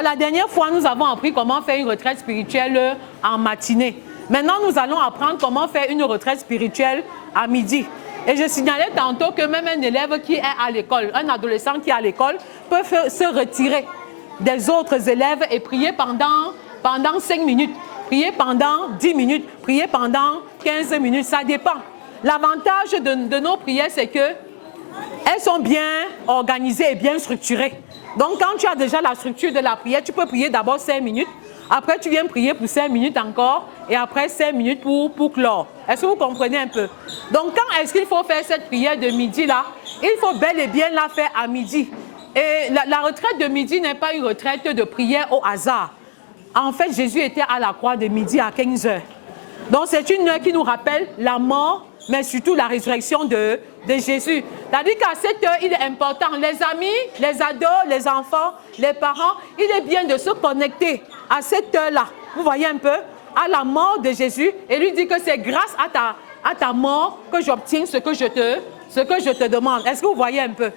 La dernière fois, nous avons appris comment faire une retraite spirituelle en matinée. Maintenant, nous allons apprendre comment faire une retraite spirituelle à midi. Et je signalais tantôt que même un élève qui est à l'école, un adolescent qui est à l'école, peut se retirer des autres élèves et prier pendant 5 minutes, prier pendant 10 minutes, prier pendant 15 minutes, ça dépend. L'avantage de nos prières, c'est que elles sont bien organisées et bien structurées. Donc, quand tu as déjà la structure de la prière, tu peux prier d'abord 5 minutes. Après, tu viens prier pour 5 minutes encore. Et après, 5 minutes pour clore. Est-ce que vous comprenez un peu? Donc, quand est-ce qu'il faut faire cette prière de midi-là? Il faut bel et bien la faire à midi. Et la retraite de midi n'est pas une retraite de prière au hasard. En fait, Jésus était à la croix de midi à 15 heures. Donc, c'est une heure qui nous rappelle la mort, mais surtout la résurrection de Jésus. C'est-à-dire qu'à cette heure, il est important, les amis, les ados, les enfants, les parents, il est bien de se connecter à cette heure-là. Vous voyez un peu, à la mort de Jésus, et lui dit que c'est grâce à ta mort que j'obtiens ce que je te demande. Est-ce que vous voyez un peu?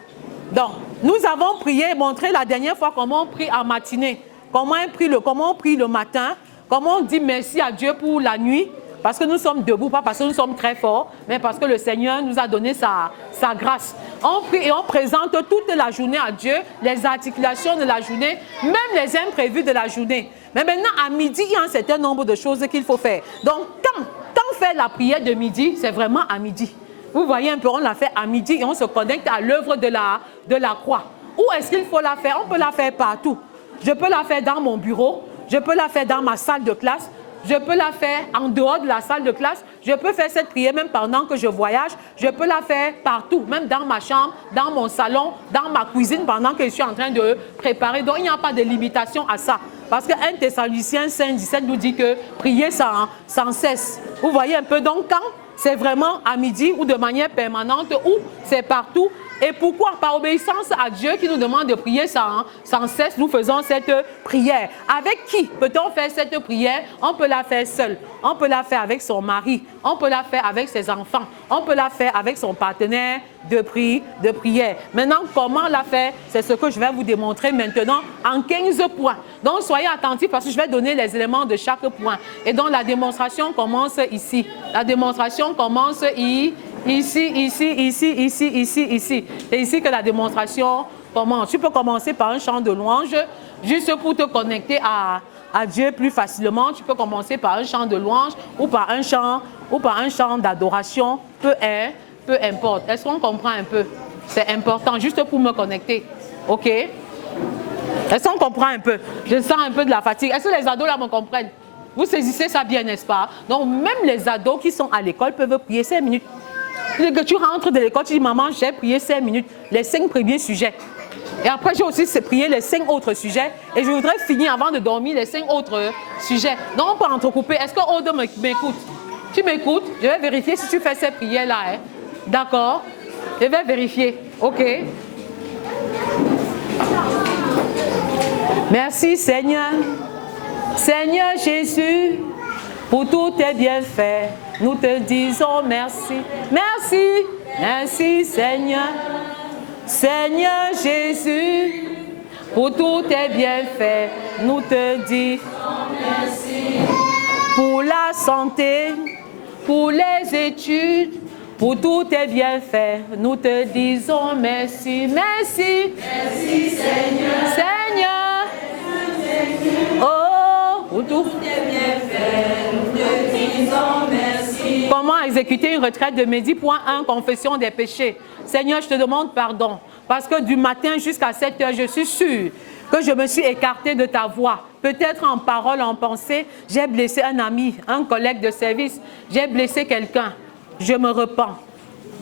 Donc, nous avons prié, montré la dernière fois comment on prie en matinée, comment on prie le matin, comment on dit merci à Dieu pour la nuit. Parce que nous sommes debout, pas parce que nous sommes très forts, mais parce que le Seigneur nous a donné sa grâce. On prie et on présente toute la journée à Dieu, les articulations de la journée, même les imprévus de la journée. Mais maintenant, à midi, il y a un certain nombre de choses qu'il faut faire. Donc, quand faire la prière de midi, c'est vraiment à midi. Vous voyez un peu, on la fait à midi et on se connecte à l'œuvre de la croix. Où est-ce qu'il faut la faire? On peut la faire partout. Je peux la faire dans mon bureau, je peux la faire dans ma salle de classe, je peux la faire en dehors de la salle de classe. Je peux faire cette prière même pendant que je voyage. Je peux la faire partout, même dans ma chambre, dans mon salon, dans ma cuisine, pendant que je suis en train de préparer. Donc, il n'y a pas de limitation à ça. Parce que 1 Thessaloniciens 5,17 nous dit que prier sans cesse. Vous voyez un peu. Donc, quand c'est vraiment à midi ou de manière permanente ou c'est partout. Et pourquoi? Par obéissance à Dieu qui nous demande de prier sans cesse, nous faisons cette prière. Avec qui peut-on faire cette prière? On peut la faire seule. On peut la faire avec son mari. On peut la faire avec ses enfants. On peut la faire avec son partenaire de prière. Maintenant, comment la faire? C'est ce que je vais vous démontrer maintenant en 15 points. Donc, soyez attentifs parce que je vais donner les éléments de chaque point. Et donc, la démonstration commence ici. La démonstration commence ici. C'est ici que la démonstration commence. Tu peux commencer par un chant de louange, juste pour te connecter à Dieu plus facilement. Tu peux commencer par un chant de louange ou par un chant d'adoration, peu importe. Est-ce qu'on comprend un peu? C'est important, juste pour me connecter. OK? Est-ce qu'on comprend un peu? Je sens un peu de la fatigue. Est-ce que les ados là me comprennent? Vous saisissez ça bien, n'est-ce pas? Donc, même les ados qui sont à l'école peuvent prier 5 minutes. Que tu rentres de l'école, tu dis, maman, j'ai prié 5 minutes, les 5 premiers sujets. Et après, j'ai aussi prié les 5 autres sujets. Et je voudrais finir avant de dormir les 5 autres sujets. Donc, on peut entrecouper. Est-ce que Aude m'écoute? Tu m'écoutes? Je vais vérifier si tu fais ces prières-là. Hein? D'accord? Je vais vérifier. OK? Merci, Seigneur. Seigneur Jésus, pour tous tes bienfaits, nous te disons merci. Merci, merci Seigneur. Seigneur Jésus, pour tous tes bienfaits, nous te disons merci. Pour la santé, pour les études, pour tous tes bienfaits, nous te disons merci. Merci, merci Seigneur. Seigneur, oh, pour tous tes bienfaits, nous te disons merci. Comment exécuter une retraite de midi? Point 1, confession des péchés. Seigneur, je te demande pardon, parce que du matin jusqu'à 7 heures, je suis sûre que je me suis écartée de ta voix. Peut-être en parole, en pensée, j'ai blessé un ami, un collègue de service, j'ai blessé quelqu'un. Je me repens.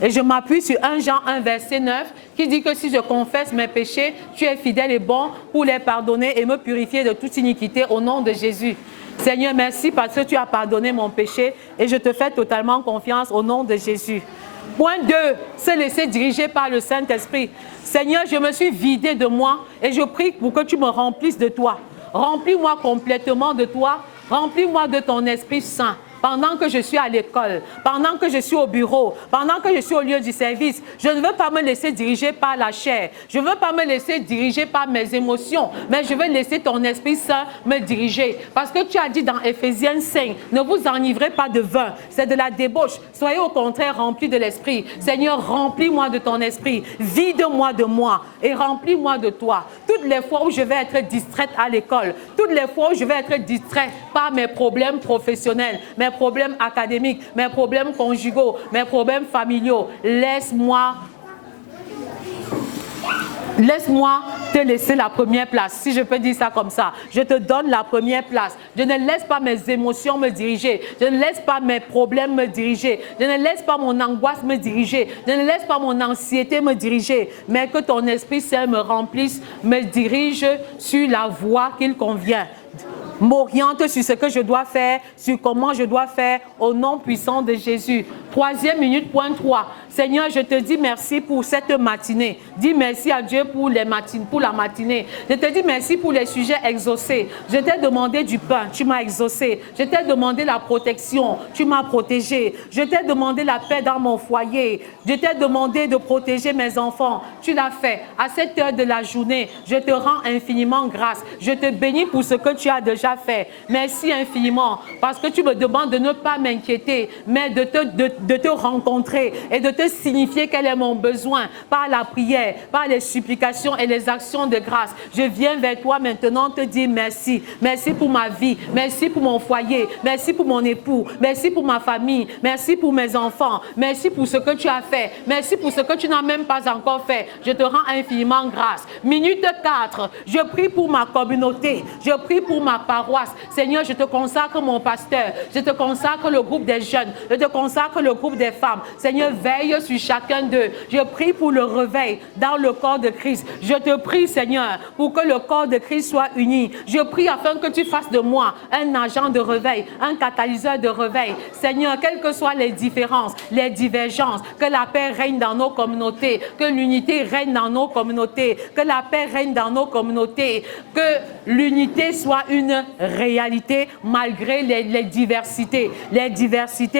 Et je m'appuie sur 1 Jean 1, verset 9, qui dit que si je confesse mes péchés, tu es fidèle et bon pour les pardonner et me purifier de toute iniquité au nom de Jésus. Seigneur, merci parce que tu as pardonné mon péché et je te fais totalement confiance au nom de Jésus. Point 2, se laisser diriger par le Saint-Esprit. Seigneur, je me suis vidé de moi et je prie pour que tu me remplisses de toi. Remplis-moi complètement de toi. Remplis-moi de ton Esprit Saint. pendant que je suis à l'école, pendant que je suis au bureau, pendant que je suis au lieu du service. Je ne veux pas me laisser diriger par la chair. Je ne veux pas me laisser diriger par mes émotions, mais je veux laisser ton Esprit Saint me diriger. Parce que tu as dit dans Éphésiens 5, ne vous enivrez pas de vin, c'est de la débauche. Soyez au contraire remplis de l'Esprit. Seigneur, remplis-moi de ton Esprit, vide-moi de moi et remplis-moi de toi. Toutes les fois où je vais être distraite à l'école, toutes les fois où je vais être distraite par mes problèmes professionnels, mes problèmes académiques, mes problèmes conjugaux, mes problèmes familiaux, laisse-moi te laisser la première place, si je peux dire ça comme ça. Je te donne la première place. Je ne laisse pas mes émotions me diriger. Je ne laisse pas mes problèmes me diriger. Je ne laisse pas mon angoisse me diriger. Je ne laisse pas mon anxiété me diriger. Mais que ton Esprit Saint me remplisse, me dirige sur la voie qu'il convient. M'oriente sur ce que je dois faire, sur comment je dois faire, au nom puissant de Jésus. 3e minute, point 3. Seigneur, je te dis merci pour cette matinée. Dis merci à Dieu pour la matinée. Je te dis merci pour les sujets exaucés. Je t'ai demandé du pain, tu m'as exaucé. Je t'ai demandé la protection, tu m'as protégé. Je t'ai demandé la paix dans mon foyer. Je t'ai demandé de protéger mes enfants. Tu l'as fait. À cette heure de la journée, je te rends infiniment grâce. Je te bénis pour ce que tu as déjà fait. Merci infiniment parce que tu me demandes de ne pas m'inquiéter, mais de te rencontrer et de te signifier quel est mon besoin par la prière, par les supplications et les actions de grâce. Je viens vers toi maintenant te dire merci. Merci pour ma vie, merci pour mon foyer, merci pour mon époux, merci pour ma famille, merci pour mes enfants, merci pour ce que tu as fait, merci pour ce que tu n'as même pas encore fait. Je te rends infiniment grâce. Minute 4, je prie pour ma communauté, je prie pour ma paroisse. Seigneur, je te consacre mon pasteur, je te consacre le groupe des jeunes, je te consacre le groupe des femmes. Seigneur, veille sur chacun d'eux. Je prie pour le réveil dans le corps de Christ. Je te prie, Seigneur, pour que le corps de Christ soit uni. Je prie afin que tu fasses de moi un agent de réveil, un catalyseur de réveil. Seigneur, quelles que soient les différences, les divergences, que la paix règne dans nos communautés, que l'unité règne dans nos communautés, que la paix règne dans nos communautés, que l'unité soit une réalité malgré les diversités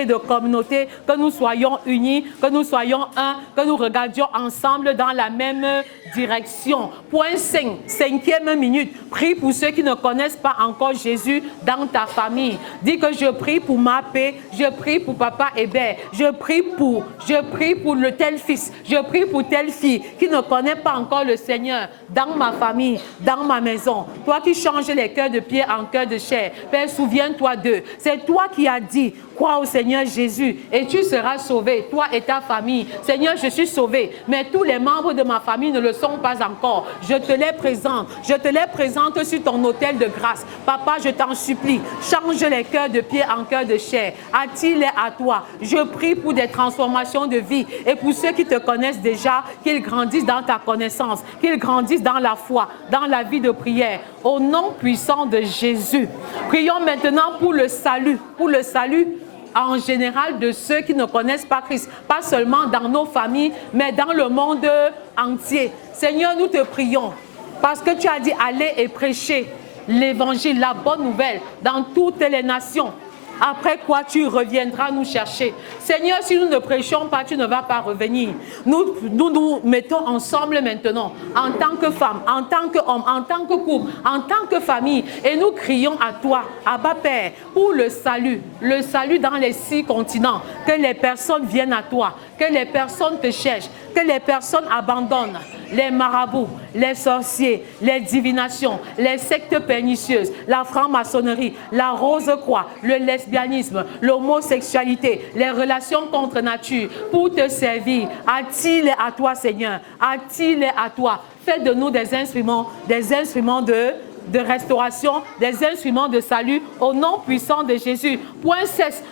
de communautés, que nous soyons unis, que nous soyons un, que nous regardions ensemble dans la même direction. Point 5, 5e minute, prie pour ceux qui ne connaissent pas encore Jésus dans ta famille. Dis que je prie pour ma paix, je prie pour papa Hébert, je prie pour le tel fils, je prie pour telle fille qui ne connaît pas encore le Seigneur dans ma famille, dans ma maison. Toi qui changes les cœurs de pierre en cœur de chair, Père, souviens-toi d'eux. C'est toi qui as dit, crois au Seigneur Jésus et tu seras sauvé, toi et ta famille. Seigneur, je suis sauvé, mais tous les membres de ma famille ne le sont pas encore. Je te les présente sur ton autel de grâce. Papa, je t'en supplie, change les cœurs de pierre en cœur de chair, attire-les à toi. Je prie pour des transformations de vie et pour ceux qui te connaissent déjà, qu'ils grandissent dans ta connaissance, qu'ils grandissent dans la foi, dans la vie de prière. Au nom puissant de Jésus. Prions maintenant pour le salut en général de ceux qui ne connaissent pas Christ, pas seulement dans nos familles, mais dans le monde entier. Seigneur, nous te prions parce que tu as dit allez et prêcher l'évangile, la bonne nouvelle dans toutes les nations. Après quoi tu reviendras nous chercher. Seigneur, si nous ne prêchons pas, tu ne vas pas revenir. Nous mettons ensemble maintenant, en tant que femme, en tant qu'homme, en tant que couple, en tant que famille. Et nous crions à toi, Abba Père, pour le salut dans les 6 continents. Que les personnes viennent à toi, que les personnes te cherchent, que les personnes abandonnent les marabouts, les sorciers, les divinations, les sectes pernicieuses, la franc-maçonnerie, la rose-croix, le lesbianisme, l'homosexualité, les relations contre nature, pour te servir. Attire-les à toi, Seigneur. Attire-les à toi. Fais de nous des instruments de restauration, des instruments de salut au nom puissant de Jésus. Point 7,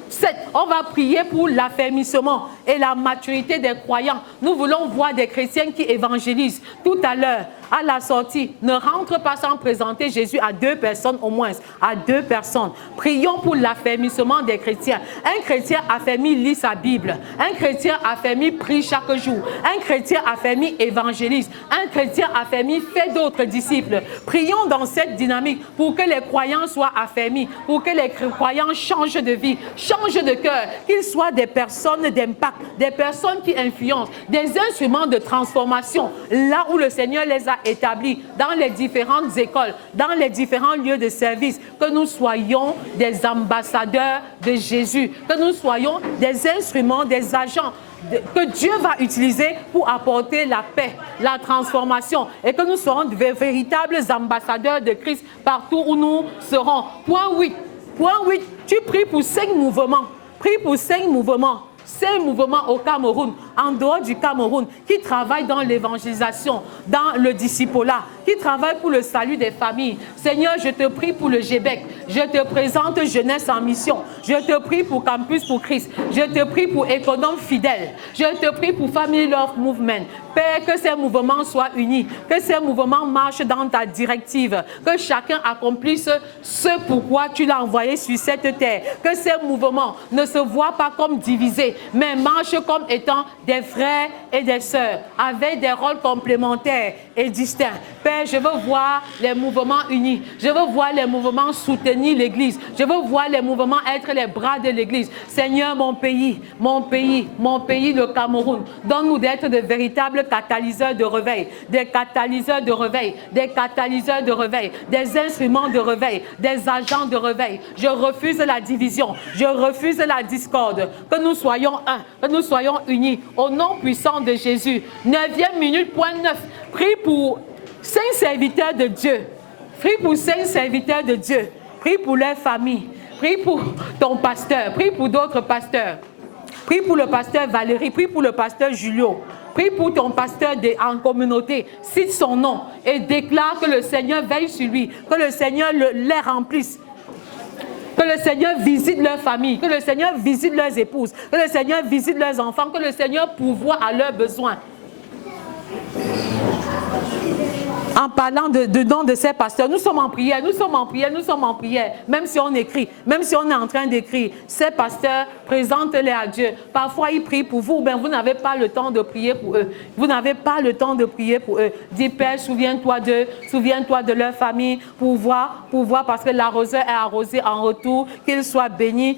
on va prier pour l'affermissement et la maturité des croyants. Nous voulons voir des chrétiens qui évangélisent. Tout à l'heure, à la sortie, ne rentre pas sans présenter Jésus à 2 personnes au moins, à 2 personnes. Prions pour l'affermissement des chrétiens. Un chrétien affermi lit sa Bible. Un chrétien affermi prie chaque jour. Un chrétien affermi évangélise. Un chrétien affermi fait d'autres disciples. Prions dans cette dynamique pour que les croyants soient affermis, pour que les croyants changent de vie, changent change de cœur, qu'ils soient des personnes d'impact, des personnes qui influencent, des instruments de transformation, là où le Seigneur les a établis, dans les différentes écoles, dans les différents lieux de service, que nous soyons des ambassadeurs de Jésus, que nous soyons des instruments, des agents que Dieu va utiliser pour apporter la paix, la transformation, et que nous serons de véritables ambassadeurs de Christ partout où nous serons. Point 8. Point 8. Tu pries pour 5 mouvements. Prie pour 5 mouvements. 5 mouvements au Cameroun, en dehors du Cameroun, qui travaillent dans l'évangélisation, dans le discipolat, qui travaillent pour le salut des familles. Seigneur, je te prie pour le GBEC. Je te présente Jeunesse en mission. Je te prie pour Campus pour Christ. Je te prie pour Économes fidèles. Je te prie pour Family Love Movement. Père, que ces mouvements soient unis, que ces mouvements marchent dans ta directive, que chacun accomplisse ce pourquoi tu l'as envoyé sur cette terre, que ces mouvements ne se voient pas comme divisés, mais marchent comme étant des frères et des sœurs, avec des rôles complémentaires et distincts. Père, je veux voir les mouvements unis, je veux voir les mouvements soutenir l'Église, je veux voir les mouvements être les bras de l'Église. Seigneur, mon pays, le Cameroun, donne-nous d'être de véritables catalyseurs de réveil, des catalyseurs de réveil, des catalyseurs de réveil, des instruments de réveil, des agents de réveil. Je refuse la division, je refuse la discorde, que nous soyons un, que nous soyons unis, au nom puissant de Jésus. 9e minute, point 9. Prie pour 5 serviteurs de Dieu. Prie pour 5 serviteurs de Dieu. Prie pour leur famille. Prie pour ton pasteur. Prie pour d'autres pasteurs. Prie pour le pasteur Valérie. Prie pour le pasteur Julio. Prie pour ton pasteur en communauté. Cite son nom et déclare que le Seigneur veille sur lui. Que le Seigneur les remplisse. Que le Seigneur visite leur famille, que le Seigneur visite leurs épouses, que le Seigneur visite leurs enfants, que le Seigneur pourvoie à leurs besoins. En parlant de nom de ces pasteurs, nous sommes en prière, nous sommes en prière, nous sommes en prière. Même si on écrit, même si on est en train d'écrire, ces pasteurs, présente-les à Dieu. Parfois, ils prient pour vous, mais vous n'avez pas le temps de prier pour eux. Vous n'avez pas le temps de prier pour eux. Dis, Père, souviens-toi de leur famille, pour voir, parce que l'arroseur est arrosé en retour, qu'ils soient bénis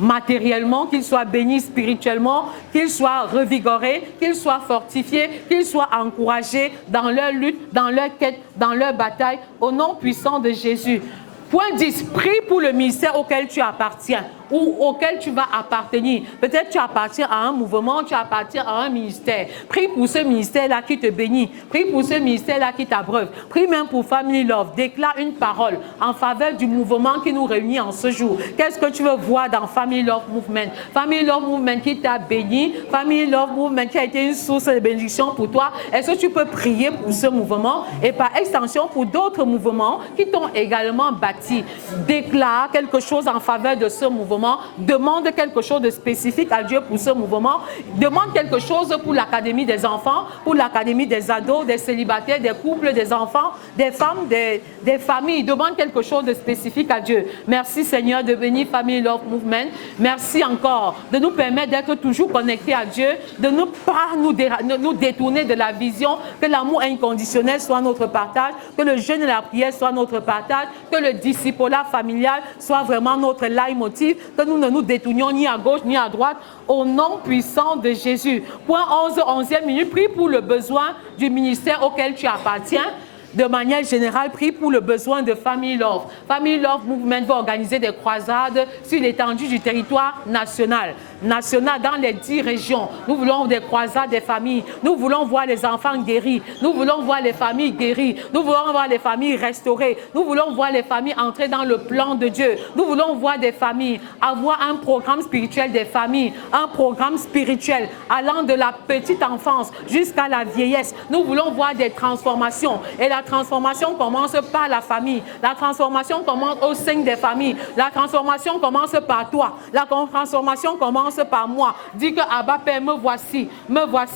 matériellement, qu'ils soient bénis spirituellement, qu'ils soient revigorés, qu'ils soient fortifiés, qu'ils soient encouragés dans leur lutte, dans leur quête, dans leur bataille, au nom puissant de Jésus. Point 10, prie pour le ministère auquel tu appartiens ou auquel tu vas appartenir. Peut-être tu appartiens à un mouvement, tu appartiens à un ministère. Prie pour ce ministère-là qui te bénit. Prie pour ce ministère-là qui t'abreuve. Prie même pour Family Love. Déclare une parole en faveur du mouvement qui nous réunit en ce jour. Qu'est-ce que tu veux voir dans Family Love Movement? Family Love Movement qui t'a béni. Family Love Movement qui a été une source de bénédiction pour toi. Est-ce que tu peux prier pour ce mouvement et par extension pour d'autres mouvements qui t'ont également bâti? Déclare quelque chose en faveur de ce mouvement. Demande quelque chose de spécifique à Dieu pour ce mouvement. Demande quelque chose pour l'Académie des enfants, pour l'Académie des ados, des célibataires, des couples, des enfants, des femmes, des familles. Demande quelque chose de spécifique à Dieu. Merci Seigneur de bénir Family Love Movement. Merci encore de nous permettre d'être toujours connectés à Dieu, de ne pas nous détourner de la vision, que l'amour inconditionnel soit notre partage, que le jeûne et la prière soit notre partage, que le discipolat familial soit vraiment notre leitmotiv, que nous ne nous détournions ni à gauche ni à droite, au nom puissant de Jésus. Point 11, 11e minute, prie pour le besoin du ministère auquel tu appartiens. De manière générale, prie pour le besoin de Family Love. Family Love Movement va organiser des croisades sur l'étendue du territoire national. Dans les 10 régions. Nous voulons des croisades des familles. Nous voulons voir les enfants guéris. Nous voulons voir les familles guéries. Nous voulons voir les familles restaurées. Nous voulons voir les familles entrer dans le plan de Dieu. Nous voulons voir des familles avoir un programme spirituel des familles. Un programme spirituel allant de la petite enfance jusqu'à la vieillesse. Nous voulons voir des transformations. Et la transformation commence par la famille. La transformation commence au sein des familles. La transformation commence par toi. La transformation commence par moi. Dis que Abba Père, me voici,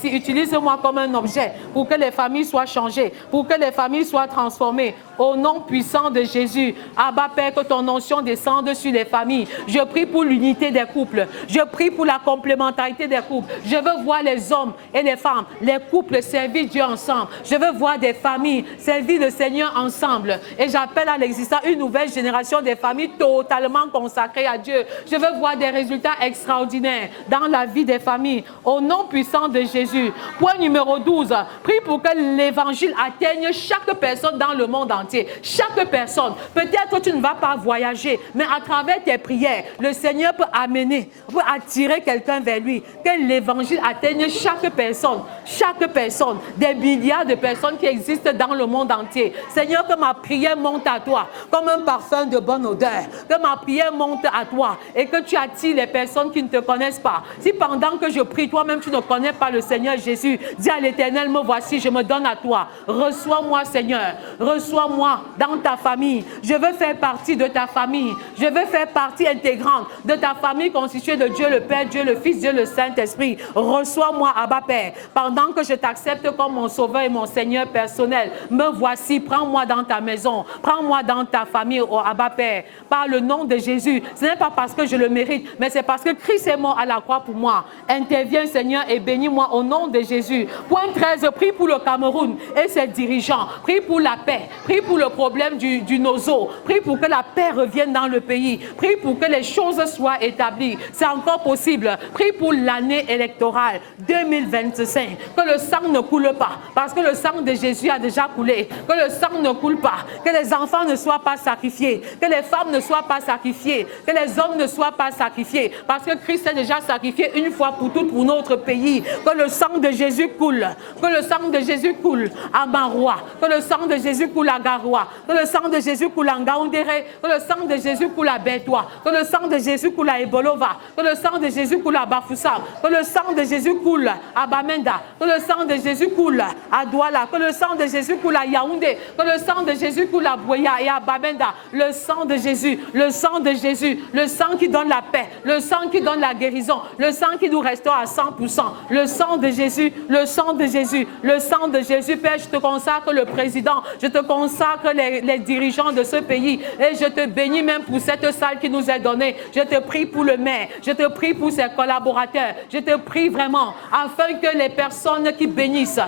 utilise-moi comme un objet pour que les familles soient changées, pour que les familles soient transformées. Au nom puissant de Jésus, Abba Père, que ton onction descende sur les familles. Je prie pour l'unité des couples. Je prie pour la complémentarité des couples. Je veux voir les hommes et les femmes, les couples servir Dieu ensemble. Je veux voir des familles servir servir le Seigneur ensemble. Et j'appelle à l'existence une nouvelle génération des familles totalement consacrées à Dieu. Je veux voir des résultats extraordinaires dans la vie des familles. Au nom puissant de Jésus. Point numéro 12. Prie pour que l'évangile atteigne chaque personne dans le monde entier. Chaque personne. Peut-être que tu ne vas pas voyager, mais à travers tes prières, le Seigneur peut amener, peut attirer quelqu'un vers lui. Que l'évangile atteigne chaque personne. Chaque personne. Des milliards de personnes qui existent dans le monde entier. Seigneur, que ma prière monte à toi comme un parfum de bonne odeur. Que ma prière monte à toi et que tu attires les personnes qui ne te connaissent pas. Si pendant que je prie, toi-même tu ne connais pas le Seigneur Jésus, dis à l'Éternel, me voici, je me donne à toi. Reçois-moi, Seigneur. Reçois-moi dans ta famille. Je veux faire partie de ta famille. Je veux faire partie intégrante de ta famille constituée de Dieu le Père, Dieu le Fils, Dieu le Saint-Esprit. Reçois-moi, Abba Père. Pendant que je t'accepte comme mon Sauveur et mon Seigneur personnel, me voici, prends-moi dans ta maison. Prends-moi dans ta famille, oh Abba Père. Par le nom de Jésus. Ce n'est pas parce que je le mérite, mais c'est parce que Christ est mort à la croix pour moi. Interviens, Seigneur, et bénis-moi au nom de Jésus. Point 13, prie pour le Cameroun et ses dirigeants. Prie pour la paix. Prie pour le problème du nozo. Prie pour que la paix revienne dans le pays. Prie pour que les choses soient établies. C'est encore possible. Prie pour l'année électorale 2025. Que le sang ne coule pas. Parce que le sang de Jésus a déjà coulé. Que le sang ne coule pas. Que les enfants ne soient pas sacrifiés. Que les femmes ne soient pas sacrifiées. Que les hommes ne soient pas sacrifiés. Parce que Christ est déjà sacrifié une fois pour toutes pour notre pays. Que le sang de Jésus coule. Que le sang de Jésus coule à Maroua. Que le sang de Jésus coule à Garoua. Que le sang de Jésus coule à Ngaoundéré. Que le sang de Jésus coule à Bétois. Que le sang de Jésus coule à Ebolova. Que le sang de Jésus coule à Bafoussam. Que le sang de Jésus coule à Bamenda. Que le sang de Jésus coule à Douala. Que le sang de Jésus coule à Yaoundé. Que le sang de Jésus coule à Boya et à Bamenda. Le sang de Jésus. Le sang de Jésus. Le sang qui donne la paix. Le sang qui donne la guérison. Le sang qui nous restaure à 100%. Le sang de Jésus. Le sang de Jésus. Le sang de Jésus. Père, je te consacre le président. Je te consacre les dirigeants de ce pays. Et je te bénis même pour cette salle qui nous est donnée. Je te prie pour le maire. Je te prie pour ses collaborateurs. Je te prie vraiment afin que les personnes qui bénissent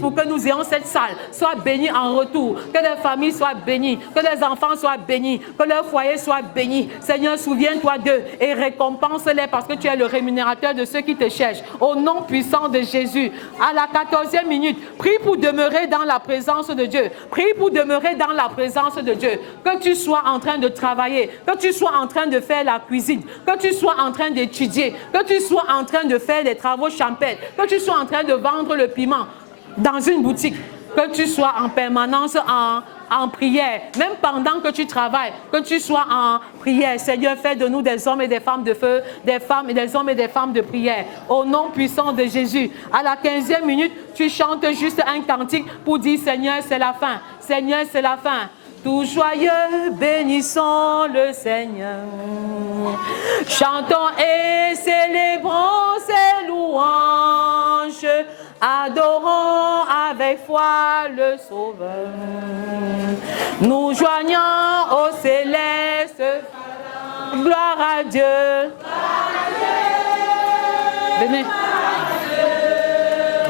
pour que nous ayons cette salle, soient bénies en retour. Que les familles soient bénies. Que les enfants soient bénis. Que leur foyer soit béni. Seigneur, souviens-toi d'eux et récompense-les parce que tu es le rémunérateur de ceux qui te cherchent. Au nom puissant de Jésus. À la 14e minute, prie pour demeurer dans la présence de Dieu. Prie pour demeurer dans la présence de Dieu. Que tu sois en train de travailler. Que tu sois en train de faire la cuisine. Que tu sois en train d'étudier. Que tu sois en train de faire des travaux champêtres. Que tu sois en train de vendre le piment dans une boutique. Que tu sois en permanence en prière, même pendant que tu travailles, que tu sois en prière. Seigneur, fais de nous des hommes et des femmes de feu, des femmes et des hommes et des femmes de prière. Au nom puissant de Jésus. À la 15e minute, tu chantes juste un cantique pour dire Seigneur, c'est la fin. Seigneur, c'est la fin. Tout joyeux, bénissons le Seigneur. Chantons et célébrons ses louanges. Adorons avec foi le Sauveur. Nous joignons au céleste. Gloire à Dieu. Venez.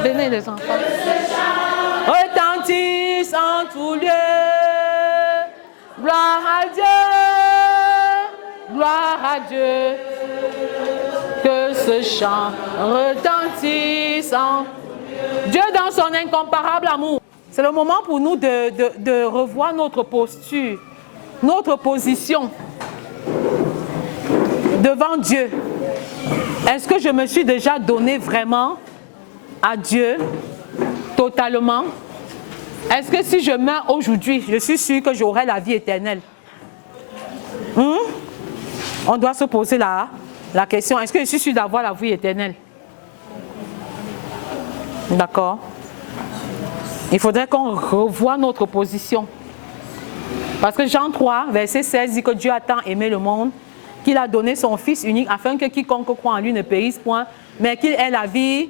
Venez les enfants. Retentissent en tout lieu. Gloire à Dieu. Gloire à Dieu. Que ce chant retentisse en Dieu dans son incomparable amour. C'est le moment pour nous de revoir notre posture, notre position devant Dieu. Est-ce que je me suis déjà donné vraiment à Dieu totalement? Est-ce que si je meurs aujourd'hui, je suis sûr que j'aurai la vie éternelle? On doit se poser la question, est-ce que je suis sûr d'avoir la vie éternelle? D'accord? Il faudrait qu'on revoie notre position. Parce que Jean 3, verset 16 dit que Dieu a tant aimé le monde qu'il a donné son Fils unique afin que quiconque croit en lui ne périsse point, mais qu'il ait la vie.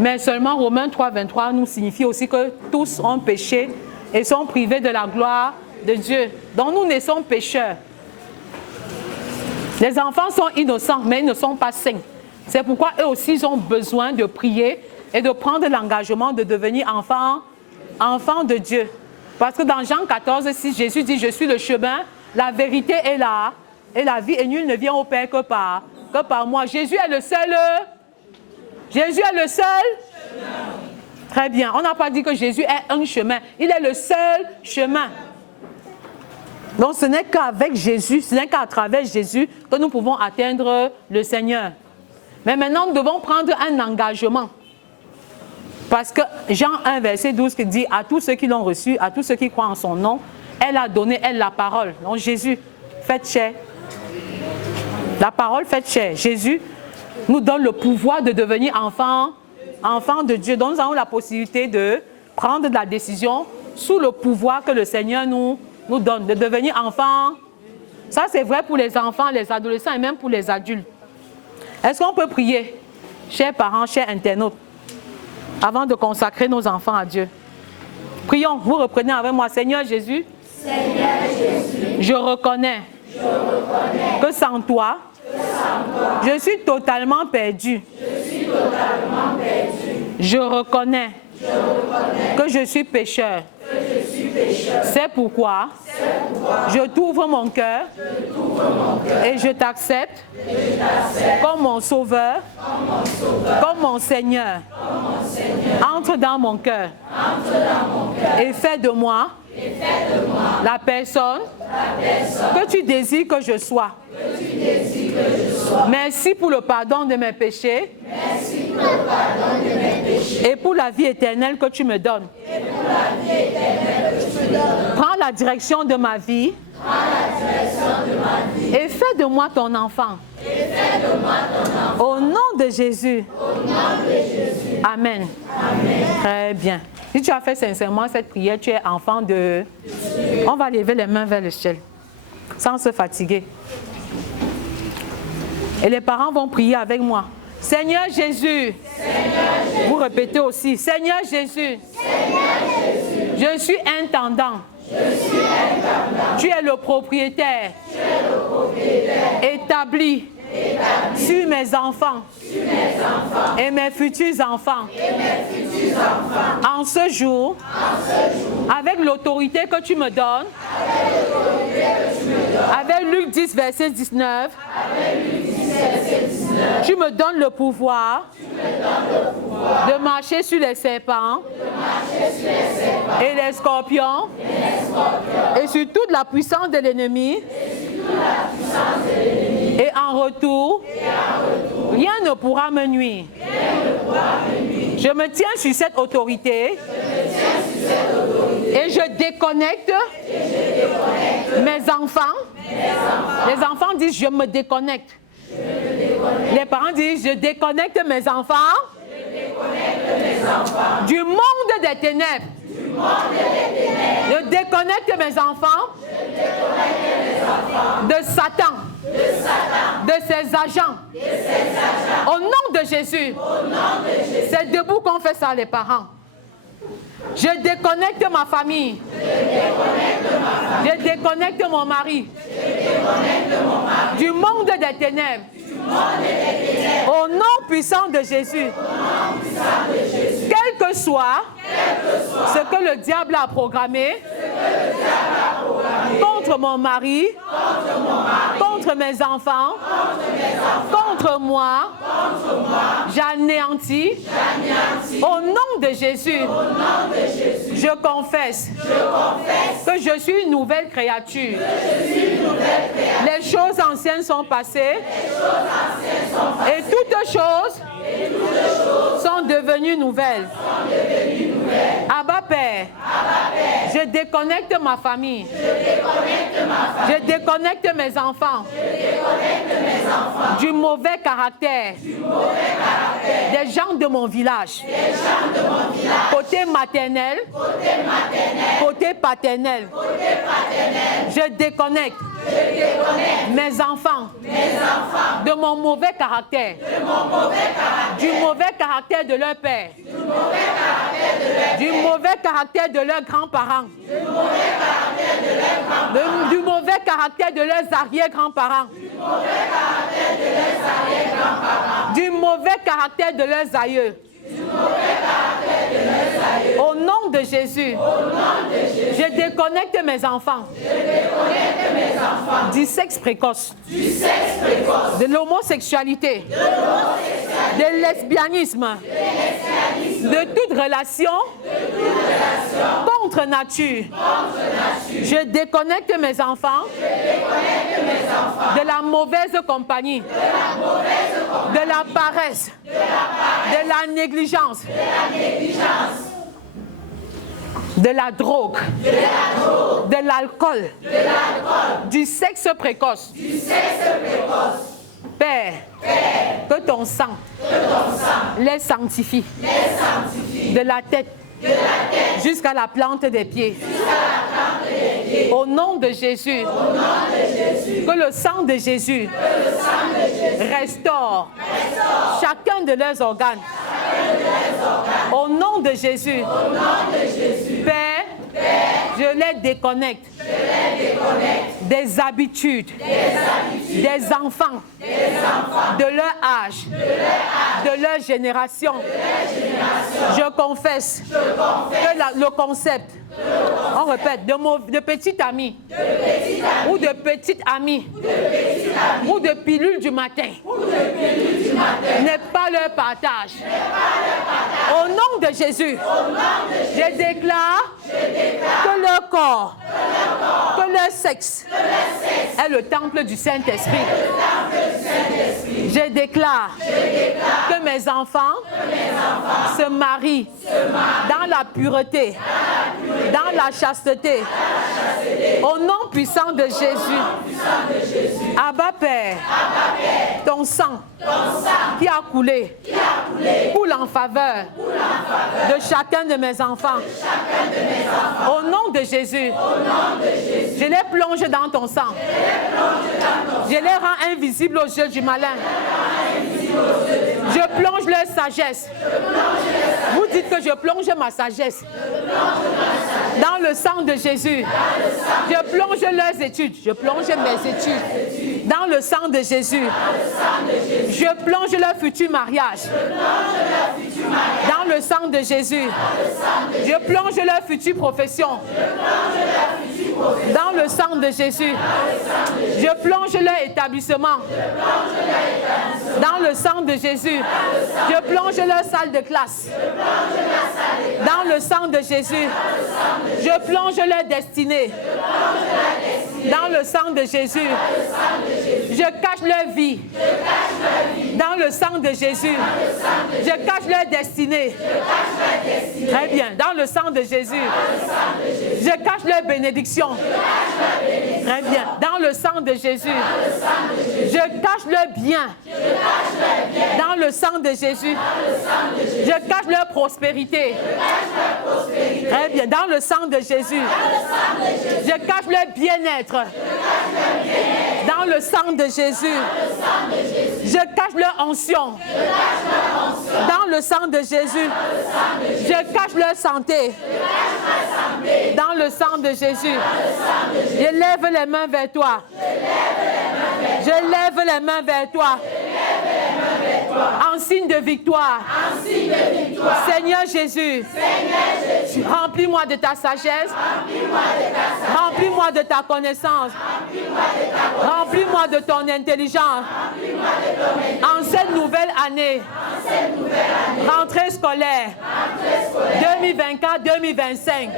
Mais seulement Romains 3, 23 nous signifie aussi que tous ont péché et sont privés de la gloire de Dieu. Donc nous naissons pécheurs. Les enfants sont innocents, mais ils ne sont pas saints. C'est pourquoi eux aussi ils ont besoin de prier et de prendre l'engagement de devenir enfants enfants de Dieu. Parce que dans Jean 14, 6, Jésus dit, je suis le chemin, la vérité est là, et la vie, et nul ne vient au Père que par moi. Jésus est le seul. Jésus est le seul. Très bien. On n'a pas dit que Jésus est un chemin. Il est le seul chemin. Donc ce n'est qu'avec Jésus, ce n'est qu'à travers Jésus que nous pouvons atteindre le Seigneur. Mais maintenant, nous devons prendre un engagement. Parce que Jean 1, verset 12, qui dit à tous ceux qui l'ont reçu, à tous ceux qui croient en son nom, elle a donné, elle, la parole. Donc Jésus, faites chair. La parole faite chair. Jésus nous donne le pouvoir de devenir enfant de Dieu. Donc nous avons la possibilité de prendre de la décision sous le pouvoir que le Seigneur nous donne, de devenir enfant. Ça c'est vrai pour les enfants, les adolescents et même pour les adultes. Est-ce qu'on peut prier, chers parents, chers internautes, avant de consacrer nos enfants à Dieu? Prions, vous reprenez avec moi. Seigneur Jésus, je reconnais que sans toi, je suis totalement perdu. Je reconnais que je suis pécheur. C'est pourquoi je t'ouvre mon cœur et je t'accepte comme mon sauveur, comme mon Seigneur. Entre dans mon cœur et fais de moi la personne que tu désires que je sois. Merci pour le pardon de mes péchés et pour la vie éternelle que tu me donnes. Prends la direction de ma vie et fais de moi ton enfant. Au nom de Jésus. Amen. Très bien. Si tu as fait sincèrement cette prière, tu es enfant de... On va lever les mains vers le ciel, sans se fatiguer. Et les parents vont prier avec moi. Seigneur Jésus. Vous répétez aussi. Seigneur Jésus. Je suis intendant. Tu es le propriétaire. Établi sur mes enfants et mes futurs enfants. En ce jour, avec l'autorité que tu me donnes, avec Luc 10, verset 19, tu me donnes le pouvoir de marcher sur les serpents et les scorpions et sur toute la puissance de l'ennemi. Et en retour, rien ne pourra me nuire. Je me tiens sur cette autorité et je déconnecte mes enfants. Les enfants disent je me déconnecte. Les parents disent je déconnecte mes enfants du monde des ténèbres. Je déconnecte mes enfants de Satan, de ses agents. Au nom de Jésus. C'est debout qu'on fait ça, les parents. Je déconnecte ma famille. Je déconnecte mon mari du monde des ténèbres. Au nom puissant de Jésus. Quel que soit ce que le diable a programmé contre mon mari, contre mes enfants, contre moi, j'anéantis. Au nom de Jésus, je confesse que je suis une nouvelle créature. Les choses anciennes sont passées et toutes choses sont devenues nouvelles. Abba Père, je déconnecte ma famille. Je déconnecte mes enfants du mauvais caractère des gens de mon village. Côté maternel, côté paternel. Je déconnecte mes enfants de mon mauvais caractère, du mauvais caractère de leur père, du mauvais caractère de leurs grands-parents, du mauvais caractère de leurs arrière-grands-parents, du mauvais caractère de leurs aïeux. Au nom de Jésus, je déconnecte mes enfants du sexe précoce, de l'homosexualité, de lesbianisme, de toute relation contre nature. Je déconnecte mes enfants de la mauvaise compagnie, de la paresse, de la négligence, de la drogue, de l'alcool, du sexe précoce. Père, que ton sang les sanctifie, de la tête jusqu'à la plante des pieds. Au nom de Jésus, que le sang de Jésus restaure chacun de leurs organes. Au nom de Jésus, Père, je les déconnecte des habitudes, des enfants, de leur âge, de leur génération. Je confesse que le concept, on répète, de petit ami, ou de petite amie, ou de pilule du matin, n'est pas leur partage. Au nom de Jésus, je déclare que leur corps, que leur sexe est le temple du Saint-Esprit. Je déclare que mes enfants se marient dans la pureté, dans la chasteté. Au nom puissant de Jésus. Abba Père, ton sang qui a coulé coule en faveur de chacun de mes enfants. Au nom de Jésus, je les plonge dans ton sang. Je les rends invisibles aux yeux du malin. Je plonge leur sagesse. Vous dites que je plonge ma sagesse dans le sang de Jésus. Je plonge leurs études. Je plonge mes études dans le sang de Jésus. Je plonge leur futur mariage dans le sang de Jésus. Je plonge leur future profession dans le sang de Jésus. Je plonge leur établissement dans le sang de Jésus. Je plonge leur salle de classe dans le sang de Jésus. Je plonge leur destinée dans le sang de Jésus. Je cache leur vie dans le sang de Jésus. Je cache leur destinée. Très bien, dans le sang de Jésus. Je cache leur bénédiction. Très bien, dans le sang de Jésus. Je cache leur bien dans le sang de Jésus. Je cache leur prospérité. Très bien, dans le sang de Jésus. Je cache leur bien-être dans le sang de Jésus. Je cache leur onction dans le sang de Jésus. Je cache leur santé dans le sang de Jésus. Je lève les mains vers toi. Je lève les mains vers toi. En signe de victoire. Seigneur Jésus, remplis-moi de ta sagesse. Remplis-moi de ta connaissance. Remplis-moi de ton intelligence. En cette nouvelle année, rentrée scolaire 2024-2025,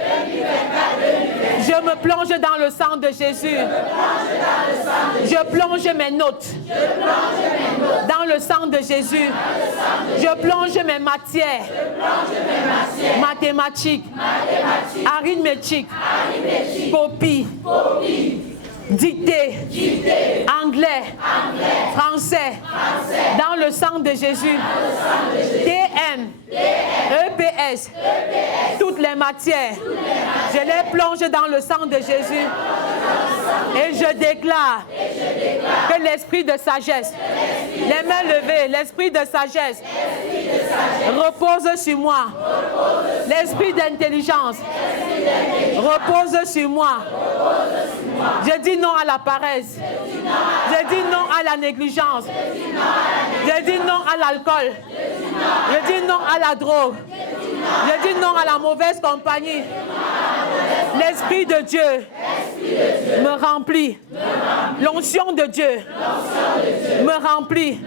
je me plonge dans le sang de Jésus. Je plonge mes notes dans le sang de Jésus. Je plonge mes matières mathématiques, arithmétique, copie, dictée, anglais, français, dans le sang de Jésus. TM, EPS, toutes les matières, je les plonge dans le sang de Jésus. Et je déclare que l'esprit de sagesse, les mains levées, l'esprit de sagesse repose sur moi. L'esprit d'intelligence repose sur moi. Je dis non à la paresse. Je dis non à la négligence. Je dis non à l'alcool. Je dis non à la drogue. Je dis non à la mauvaise compagnie. L'Esprit de Dieu me remplit. L'onction de Dieu me remplit.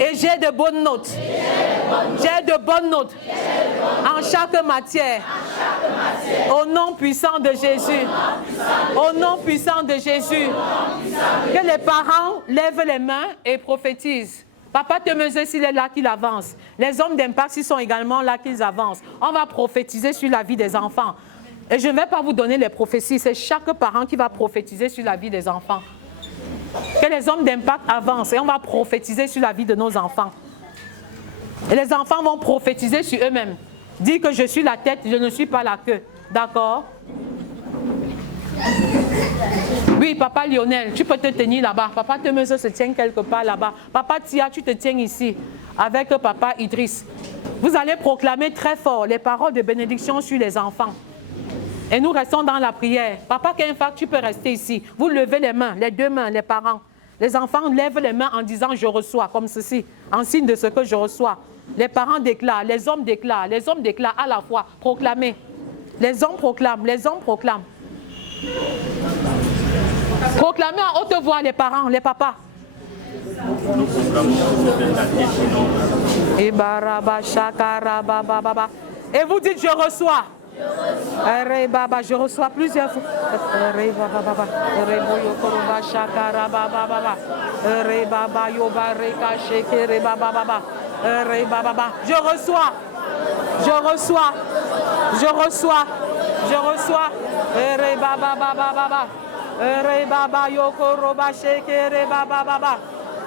Et j'ai de bonnes notes. J'ai de bonnes notes en chaque matière. Au nom puissant de Jésus. Au nom puissant de Jésus. Que les parents lèvent les mains et prophétisent. Papa Temezé, s'il est là, qu'il avance. Les hommes d'impact, s'ils sont également là, qu'ils avancent. On va prophétiser sur la vie des enfants. Et je ne vais pas vous donner les prophéties. C'est chaque parent qui va prophétiser sur la vie des enfants. Que les hommes d'impact avancent et on va prophétiser sur la vie de nos enfants. Et les enfants vont prophétiser sur eux-mêmes. Dire que je suis la tête, je ne suis pas la queue. D'accord? Oui, papa Lionel, tu peux te tenir là-bas. Papa Temezé se tient quelque part là-bas. Papa Tia, tu te tiens ici avec papa Idriss. Vous allez proclamer très fort les paroles de bénédiction sur les enfants. Et nous restons dans la prière. Papa Kenfak, tu peux rester ici. Vous levez les mains, les deux mains, les parents. Les enfants lèvent les mains en disant « je reçois » comme ceci, en signe de ce que je reçois. Les parents déclarent, les hommes déclarent à la fois. Proclamez. Les hommes proclament, les hommes proclament. Proclamez à haute voix les parents, les papas. Nous proclamons et vous dites je reçois. Je reçois plusieurs fois. Je reçois. Je reçois. Je reçois. Je reçois. Baba yoko roba sheke reba baba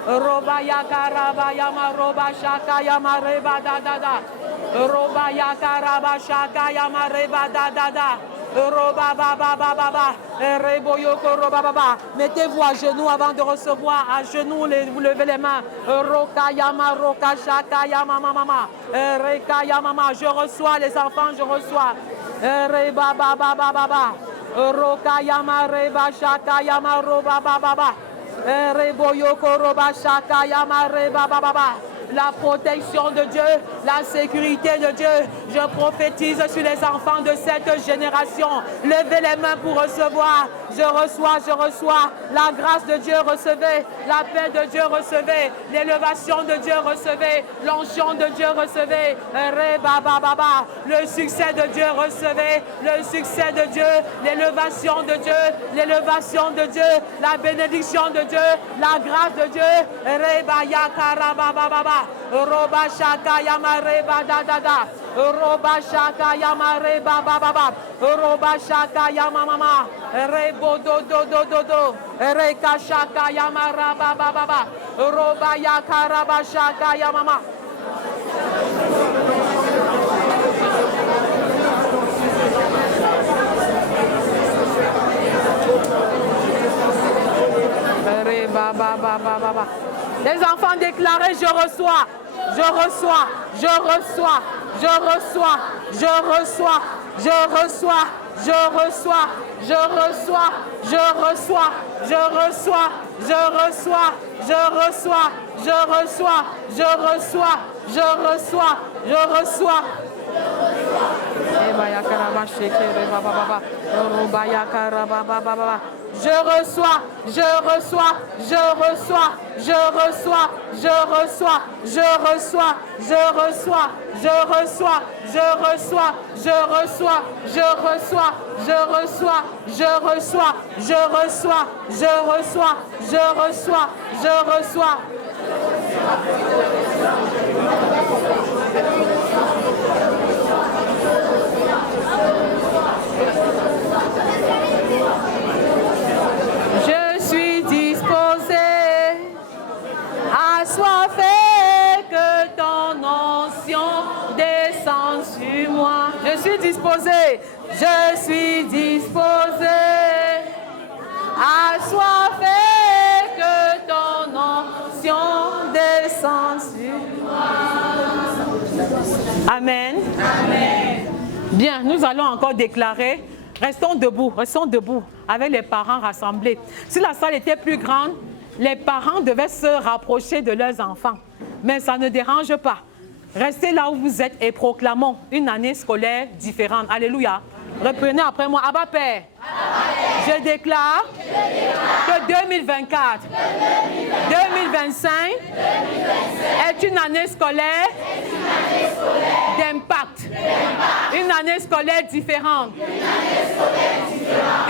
roba yakaraba yama roba shaka yama reba da da da roba yakaraba shaka yama reba da da da roba baba baba rebo yoko roba baba. Mettez-vous à genoux avant de recevoir. À genoux, vous levez les mains. Roka yama roka shaka yama mama reka yama mama. Je reçois les enfants, je reçois. Reba baba baba. Roka yama reba shaka yama roba baba rebo yoko roba shaka yama reba baba. La protection de Dieu, la sécurité de Dieu. Je prophétise sur les enfants de cette génération. Levez les mains pour recevoir. Je reçois. La grâce de Dieu, recevez. La paix de Dieu, recevez. L'élévation de Dieu, recevez. L'onction de Dieu, recevez. Le succès de Dieu, recevez. Le succès de Dieu, l'élévation de Dieu, l'élévation de Dieu, la bénédiction de Dieu, la grâce de Dieu. Roba shaka yama reba da da da. Roba shaka yama reba baba. Roba shaka yama mama. Rebo do do do do do. Reka shaka yama raba baba. Roba yaka raba shaka yama mama. Reba baba baba. Les enfants déclarés, je reçois, je reçois, je reçois, je reçois, je reçois, je reçois, je reçois, je reçois, je reçois, je reçois, je reçois, je reçois, je reçois, je reçois, je reçois, je reçois. Je reçois, je reçois, je reçois, je reçois, je reçois, je reçois, je reçois, je reçois, je reçois, je reçois, je reçois, je reçois, je reçois, je reçois, je reçois, je reçois, je reçois. Je suis disposé, assoiffé, que ton onction descende sur moi. Je suis disposé, je suis disposé, assoiffé, que ton onction descende sur moi. Amen. Amen. Bien, nous allons encore déclarer. Restons debout avec les parents rassemblés. Si la salle était plus grande, les parents devaient se rapprocher de leurs enfants. Mais ça ne dérange pas. Restez là où vous êtes et proclamons une année scolaire différente. Alléluia. Reprenez après moi. Abba Père, je déclare que 2024, 2025 est une année scolaire d'impact. Une année scolaire différente.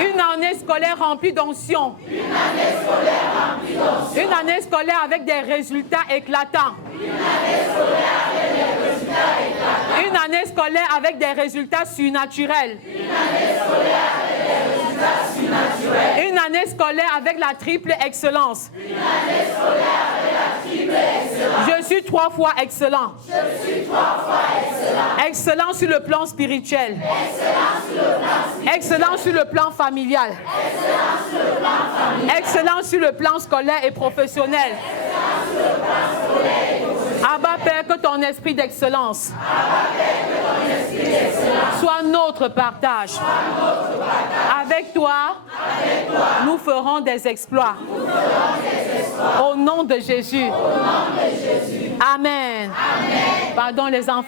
Une année scolaire remplie d'onction. Une année scolaire avec des résultats éclatants. Une année scolaire avec des résultats surnaturels. Une année scolaire avec la triple excellence. Je suis 3 fois excellent. Excellent sur le plan spirituel. Excellent sur le plan familial. Excellent sur le plan scolaire et professionnel. Abba Père, que ton esprit d'excellence soit notre partage. Avec toi, nous ferons des exploits. Au nom de Jésus. Amen. Pardon les enfants.